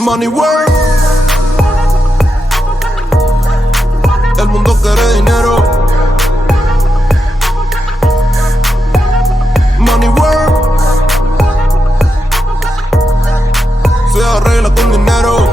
Money work, el mundo quiere dinero. Money work, se arregla con dinero.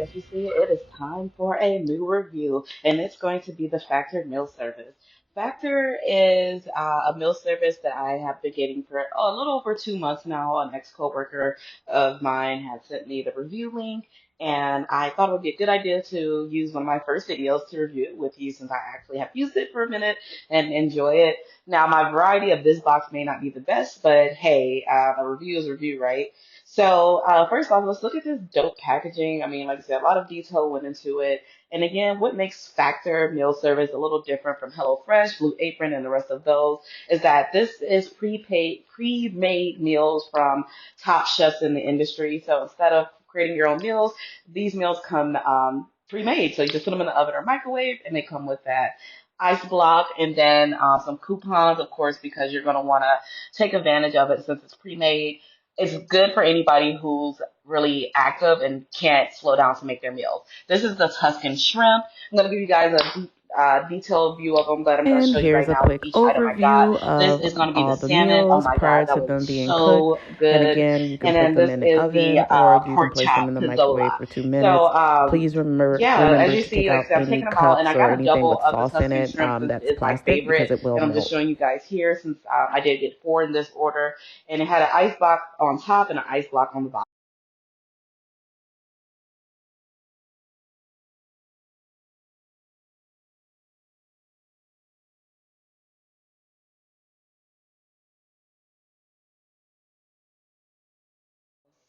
As you see, it is time for a new review, and it's going to be the Factor meal service. Factor is a meal service that I have been getting for a little over 2 months now. An ex-coworker of mine had sent me the review link, and I thought it would be a good idea to use one of my first videos to review it with you since I actually have used it for a minute and enjoy it. Now, my variety of this box may not be the best, but hey, a review is a review, right? So first off, let's look at this dope packaging. I mean, like I said, a lot of detail went into it. And again, what makes Factor meal service a little different from HelloFresh, Blue Apron, and the rest of those is that this is prepaid, pre-made meals from top chefs in the industry. So instead of creating your own meals, these meals come pre-made. So you just put them in the oven or microwave, and they come with that ice block and then some coupons, of course, because you're going to want to take advantage of it since it's pre-made. It's good for anybody who's really active and can't slow down to make their meals. This is the Tuscan shrimp. I'm going to give you guys a detailed view of them, but I'm going to And show you here's right a now quick each item I got. overview This of is going to be the all the salmon. Oh meals my prior God, that to was them being cooked. so And good. again, you can And put then them this in the is the oven or you can pork place them chop in the microwave pizzola. for 2 So, minutes. Please yeah, as remember you to take see, like I out said, I'm any taking them out, and cups I or got a anything double with of the sauce in Tuscan it shrimp since that's it's my plastic because favorite, it will and I'm just melt. showing you guys here since I did get four in this order, and it had an ice block on top and an ice block on the bottom.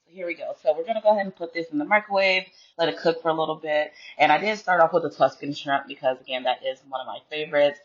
So here we go. So we're gonna go ahead and put this in the microwave, let it cook for a little bit. And I did start off with the Tuscan shrimp because again, that is one of my favorites.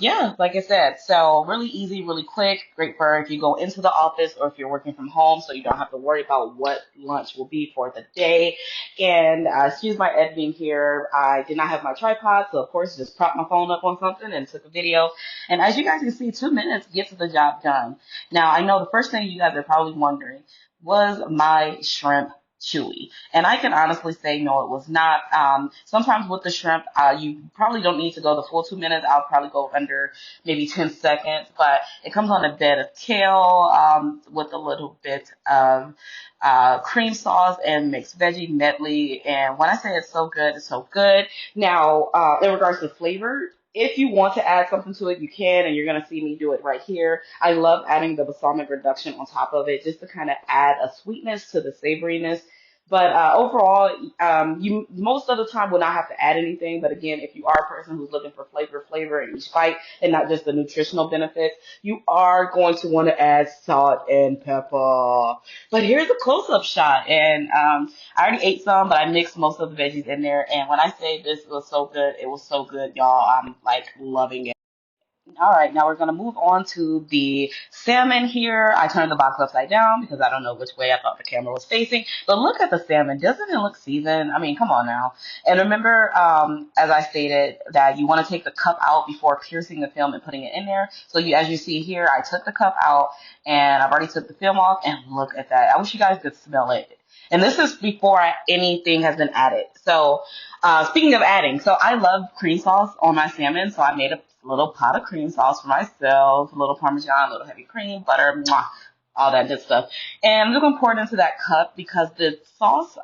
Yeah, like I said, so really easy, really quick, great for if you go into the office or if you're working from home, so you don't have to worry about what lunch will be for the day. And excuse my editing here. I did not have my tripod, so of course just propped my phone up on something and took a video. And as you guys can see, 2 minutes gets the job done. Now I know the first thing you guys are probably wondering was my shrimp chewy? And I can honestly say no, it was not. Sometimes with the shrimp, you probably don't need to go the full 2 minutes. I'll probably go under maybe 10 seconds, but it comes on a bed of kale with a little bit of cream sauce and mixed veggie medley. And when I say it's so good, it's so good. Now, in regards to flavor, if you want to add something to it, you can, and you're going to see me do it right here. I love adding the balsamic reduction on top of it just to kind of add a sweetness to the savoriness. But overall, you most of the time will not have to add anything. But again, if you are a person who's looking for flavor in each bite and not just the nutritional benefits, you are going to want to add salt and pepper. But here's a close-up shot, and I already ate some, but I mixed most of the veggies in there. And when I say this was so good, it was so good, y'all. I'm like loving it. All right, now we're gonna move on to the salmon here. I turned the box upside down because I don't know which way I thought the camera was facing. But look at the salmon. Doesn't it look seasoned? I mean, come on now. And remember, as I stated, that you want to take the cup out before piercing the film and putting it in there. So as you see here, I took the cup out and I've already took the film off. And look at that. I wish you guys could smell it. And this is before anything has been added. So speaking of adding, so I love cream sauce on my salmon, so I made a little pot of cream sauce for myself, a little Parmesan, a little heavy cream, butter, mwah, all that good stuff. And I'm just gonna pour it into that cup because the sauce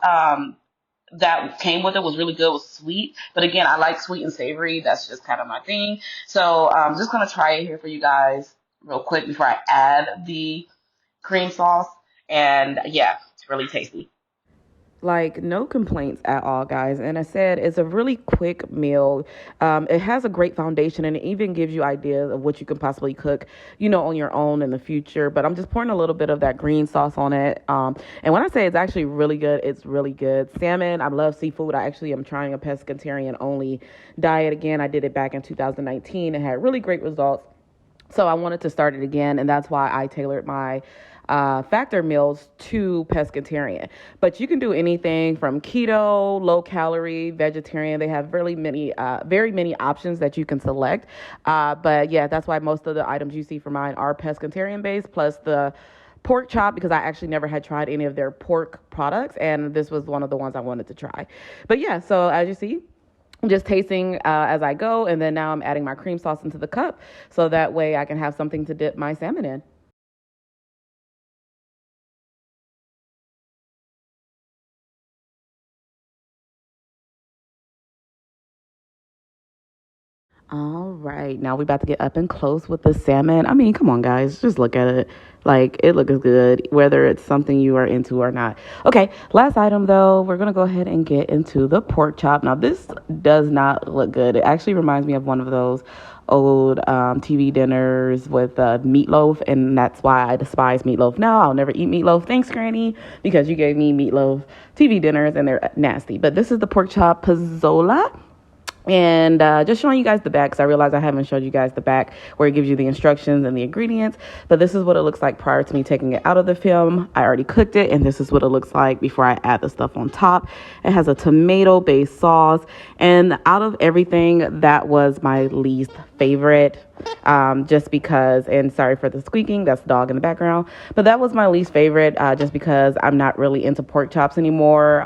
that came with it was really good, it was sweet. But again, I like sweet and savory. That's just kind of my thing. So I'm just gonna try it here for you guys real quick before I add the cream sauce. And yeah, it's really tasty. Like, no complaints at all, guys. And I said it's a really quick meal. It has a great foundation, and it even gives you ideas of what you can possibly cook, on your own in the future. But I'm just pouring a little bit of that green sauce on it. And when I say it's actually really good, it's really good. Salmon, I love seafood. I actually am trying a pescatarian only diet again. I did it back in 2019 and had really great results. So I wanted to start it again, and that's why I tailored my factor meals to pescatarian. But you can do anything from keto, low calorie, vegetarian. They have really many, very many options that you can select. But yeah, that's why most of the items you see for mine are pescatarian based, plus the pork chop, because I actually never had tried any of their pork products, and this was one of the ones I wanted to try. But yeah, so as you see, I'm just tasting as I go, and then now I'm adding my cream sauce into the cup so that way I can have something to dip my salmon in. All right, now we about to get up and close with the salmon. I mean, come on, guys, just look at it. Like, it looks good, whether it's something you are into or not. Okay, last item though, we're gonna go ahead and get into the pork chop. Now, this does not look good. It actually reminds me of one of those old TV dinners with meatloaf, and that's why I despise meatloaf. Now I'll never eat meatloaf. Thanks, Granny, because you gave me meatloaf TV dinners, and they're nasty. But this is the pork chop pozzola. And just showing you guys the back, because I realize I haven't showed you guys the back where it gives you the instructions and the ingredients. But this is what it looks like prior to me taking it out of the film. I already cooked it, and this is what it looks like before I add the stuff on top. It has a tomato-based sauce. And out of everything, that was my least favorite. Just because, and sorry for the squeaking, that's the dog in the background, but that was my least favorite, just because I'm not really into pork chops anymore.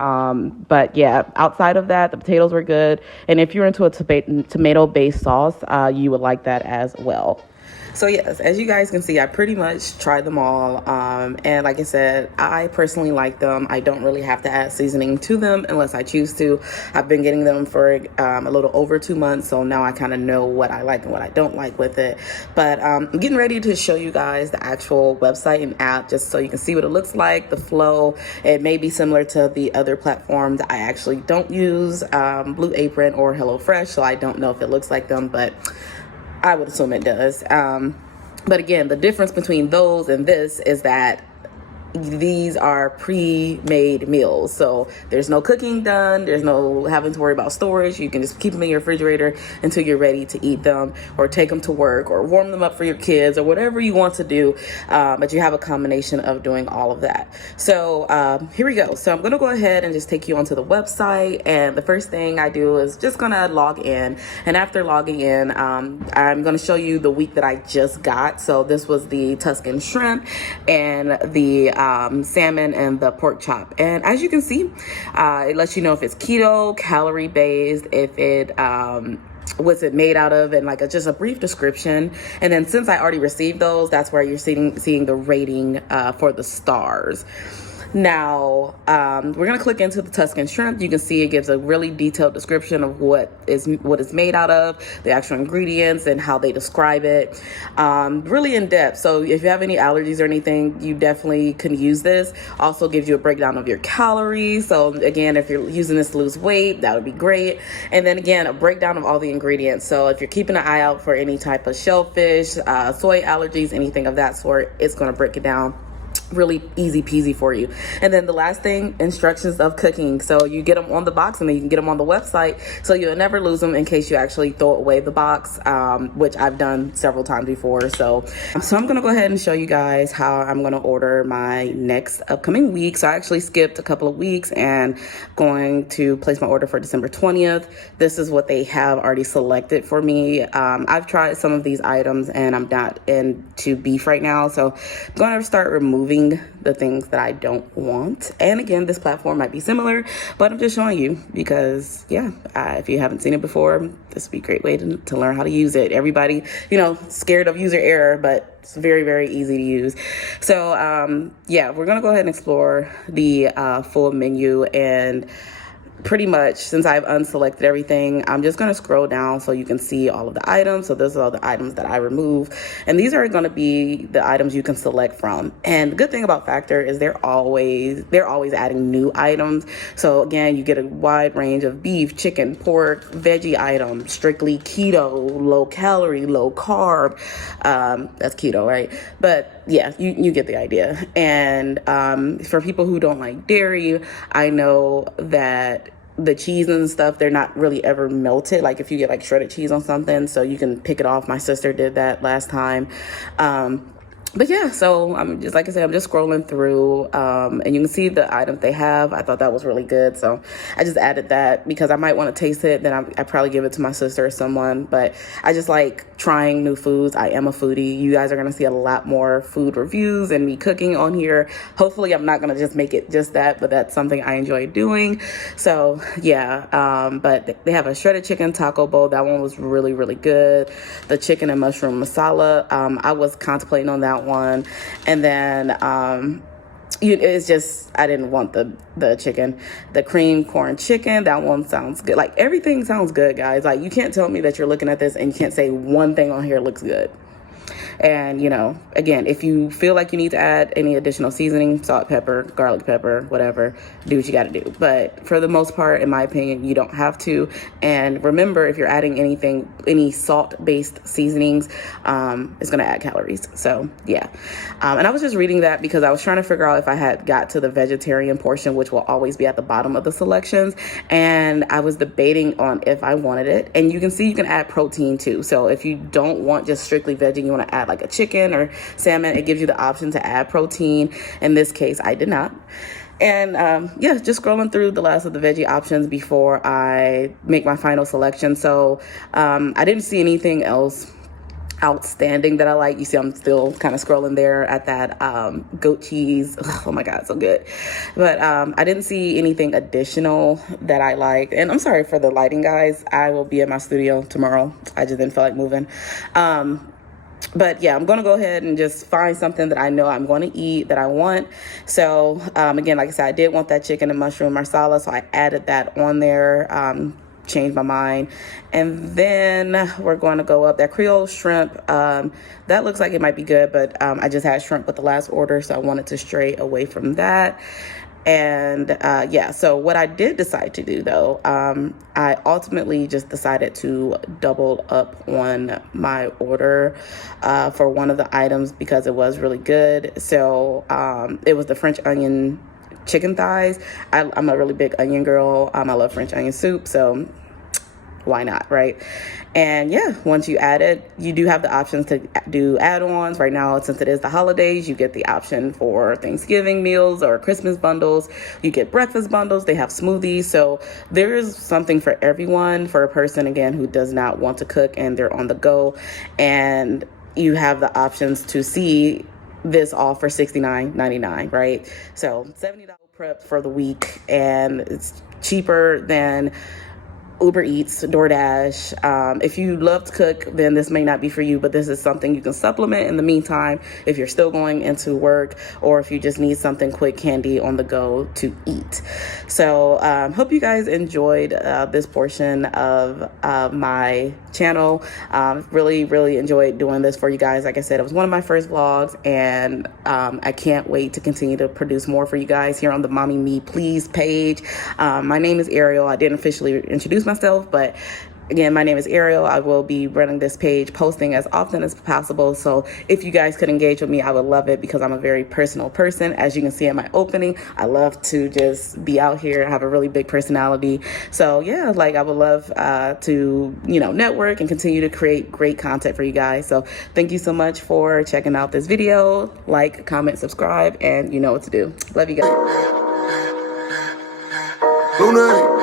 But yeah, outside of that, the potatoes were good. And if you're into a tomato-based sauce, you would like that as well. So yes, as you guys can see, I pretty much tried them all. And like I said, I personally like them. I don't really have to add seasoning to them unless I choose to. I've been getting them for a little over 2 months. So now I kind of know what I like and what I don't like with it. But I'm getting ready to show you guys the actual website and app just so you can see what it looks like, the flow. It may be similar to the other platforms I actually don't use, Blue Apron or HelloFresh. So I don't know if it looks like them, but I would assume it does. But again, the difference between those and this is that these are pre-made meals, so there's no cooking done, there's no having to worry about storage. You can just keep them in your refrigerator until you're ready to eat them, or take them to work, or warm them up for your kids, or whatever you want to do. But you have a combination of doing all of that. So here we go. So I'm gonna go ahead and just take you onto the website, and the first thing I do is just gonna log in. And after logging in, I'm gonna show you the week that I just got. So this was the Tuscan shrimp and the salmon and the pork chop. And as you can see, it lets you know if it's keto, calorie based, if it what's it made out of, and just a brief description. And then since I already received those, that's where you're seeing the rating for the stars. Now, we're going to click into the Tuscan shrimp. You can see it gives a really detailed description of what it's made out of, the actual ingredients, and how they describe it. Really in depth. So if you have any allergies or anything, you definitely can use this. Also gives you a breakdown of your calories. So again, if you're using this to lose weight, that would be great. And then again, a breakdown of all the ingredients. So if you're keeping an eye out for any type of shellfish, soy allergies, anything of that sort, it's going to break it down really easy peasy for you. And then the last thing, instructions of cooking. So you get them on the box, and then you can get them on the website, so you'll never lose them in case you actually throw away the box, which I've done several times before. So I'm gonna go ahead and show you guys how I'm gonna order my next upcoming week. So I actually skipped a couple of weeks and going to place my order for December 20th. This is what they have already selected for me. I've tried some of these items, and I'm not into beef right now, so I'm gonna start removing the things that I don't want. And again, this platform might be similar, but I'm just showing you because, yeah, if you haven't seen it before, this would be a great way to learn how to use it. Everybody, scared of user error, but it's very, very easy to use. So, yeah, we're going to go ahead and explore the full menu. And pretty much, since I've unselected everything, I'm just going to scroll down so you can see all of the items. So those are all the items that I remove, and these are going to be the items you can select from. And the good thing about Factor is they're always adding new items. So again, you get a wide range of beef, chicken, pork, veggie items, strictly keto, low calorie, low carb. That's keto, right? But yeah, you get the idea. And for people who don't like dairy, I know that the cheese and stuff, they're not really ever melted. Like if you get like shredded cheese on something, so you can pick it off. My sister did that last time. But yeah, so I'm just, like I said, I'm just scrolling through, and you can see the items they have. I thought that was really good, so I just added that because I might want to taste it. Then I probably give it to my sister or someone. But I just like trying new foods. I am a foodie. You guys are gonna see a lot more food reviews and me cooking on here. Hopefully, I'm not gonna just make it just that, but that's something I enjoy doing. So yeah, but they have a shredded chicken taco bowl. That one was really, really good. The chicken and mushroom masala. I was contemplating on that one. And then it's just, I didn't want the chicken. The cream corn chicken, that one sounds good. Like everything sounds good, guys. Like you can't tell me that you're looking at this and you can't say one thing on here looks good. And, you know, again, if you feel like you need to add any additional seasoning, salt, pepper, garlic pepper, whatever, do what you got to do. But for the most part, in my opinion, you don't have to. And remember, if you're adding anything, any salt-based seasonings, it's going to add calories. So, yeah. And I was just reading that because I was trying to figure out if I had got to the vegetarian portion, which will always be at the bottom of the selections. And I was debating on if I wanted it. And you can see you can add protein too. So if you don't want just strictly veggie, you want to add like a chicken or salmon, it gives you the option to add protein. In this case, I did not. And yeah, just scrolling through the last of the veggie options before I make my final selection. So I didn't see anything else outstanding that I like. You see, I'm still kind of scrolling there at that goat cheese. Oh my God, so good. But I didn't see anything additional that I liked. And I'm sorry for the lighting, guys. I will be at my studio tomorrow. I just didn't feel like moving. But yeah, I'm going to go ahead and just find something that I know I'm going to eat that I want. So again, like I said, I did want that chicken and mushroom marsala, so I added that on there. Changed my mind. And then we're going to go up that Creole shrimp. That looks like it might be good, but I just had shrimp with the last order, so I wanted to stray away from that. And yeah, so what I did decide to do though, I ultimately just decided to double up on my order for one of the items because it was really good. So it was the French onion chicken thighs. I'm a really big onion girl. I love French onion soup, so why not, right? And yeah, once you add it, you do have the options to do add-ons. Right now, since it is the holidays, you get the option for Thanksgiving meals or Christmas bundles. You get breakfast bundles. They have smoothies. So there is something for everyone, for a person, again, who does not want to cook and they're on the go. And you have the options to see this all for $69.99, right? So $70 prep for the week, and it's cheaper than Uber Eats, DoorDash. If you love to cook, then this may not be for you, but this is something you can supplement in the meantime if you're still going into work or if you just need something quick, handy on the go to eat. So hope you guys enjoyed this portion of my channel. Really, really enjoyed doing this for you guys. Like I said, it was one of my first vlogs, and I can't wait to continue to produce more for you guys here on the MAMI Me Please page. My name is Ariel. I didn't officially introduce myself, but again, my name is Ariel. I will be running this page, posting as often as possible. So if you guys could engage with me, I would love it because I'm a very personal person. As you can see in my opening, I love to just be out here. I have a really big personality. So yeah, like I would love to, network and continue to create great content for you guys. So thank you so much for checking out this video. Like, comment, subscribe, and you know what to do. Love you guys. Luna.